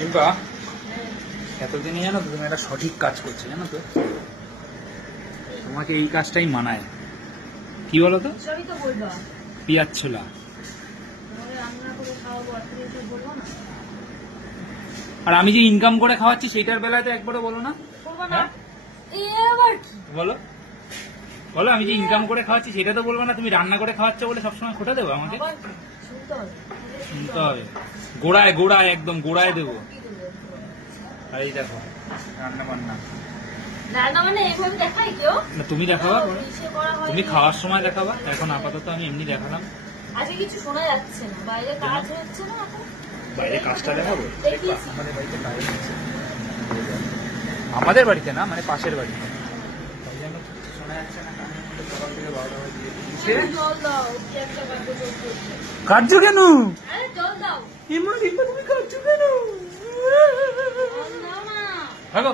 কিংবা এতদিনে জানো তো তুমি একটা সঠিক কাজ করছো, জানো তো তোমাকে এই কাজটাই মানায়। কি বলো তো? সবই তো বলবা। পিয়াজ ছোলা। তোমাকে রান্না করে খাওয়াবো আর তুমি কিছু বলবো না? আর আমি যে ইনকাম করে খাওয়াচ্ছি সেইটার বেলায় তো একবারও বলো না। বলবো না। হ্যাঁ এ আবার কি? বলো বলো, আমি যে ইনকাম করে খাওয়াচ্ছি সেটা তো বলবো না। তুমি রান্না করে খাওয়াচ্ছ বলে সবসময় খোটা দেবো আমাকে? আবার কি? শুনতে হবে। শুনতে হবে। গোড়ায় গোড়ায় একদম গোড়ায় দেবো। কি দেবো? আর এই দেখো রান্না বান্না। রান্না মানে এইভাবে দেখাই কেউ? না তুমি দেখাবা, ইসে করা হয়নি। তুমি খাওয়ার সময় দেখাবা। এখন আপাতত আমি এমনি দেখালাম। আজকে কিছু শোনা যাচ্ছে না, বাইরে কাজ হচ্ছে না এখন। বাইরে কাজটা দেখাবো। দেখিয়েছি। আমাদের বাড়িতে কাজ হচ্ছে। আমাদের বাড়িতে না, মানে পাশের বাড়িতে। তাই জন্য কিছু শোনা যাচ্ছে না, কানের মধ্যে সকাল থেকে 12টা বাজে। জল দাও, কি একটা গল্প চলছে। কাটছো কেন? আরে জল দাও। এমন তুমি কাটছো কেন? জল দাও না। ভাগো।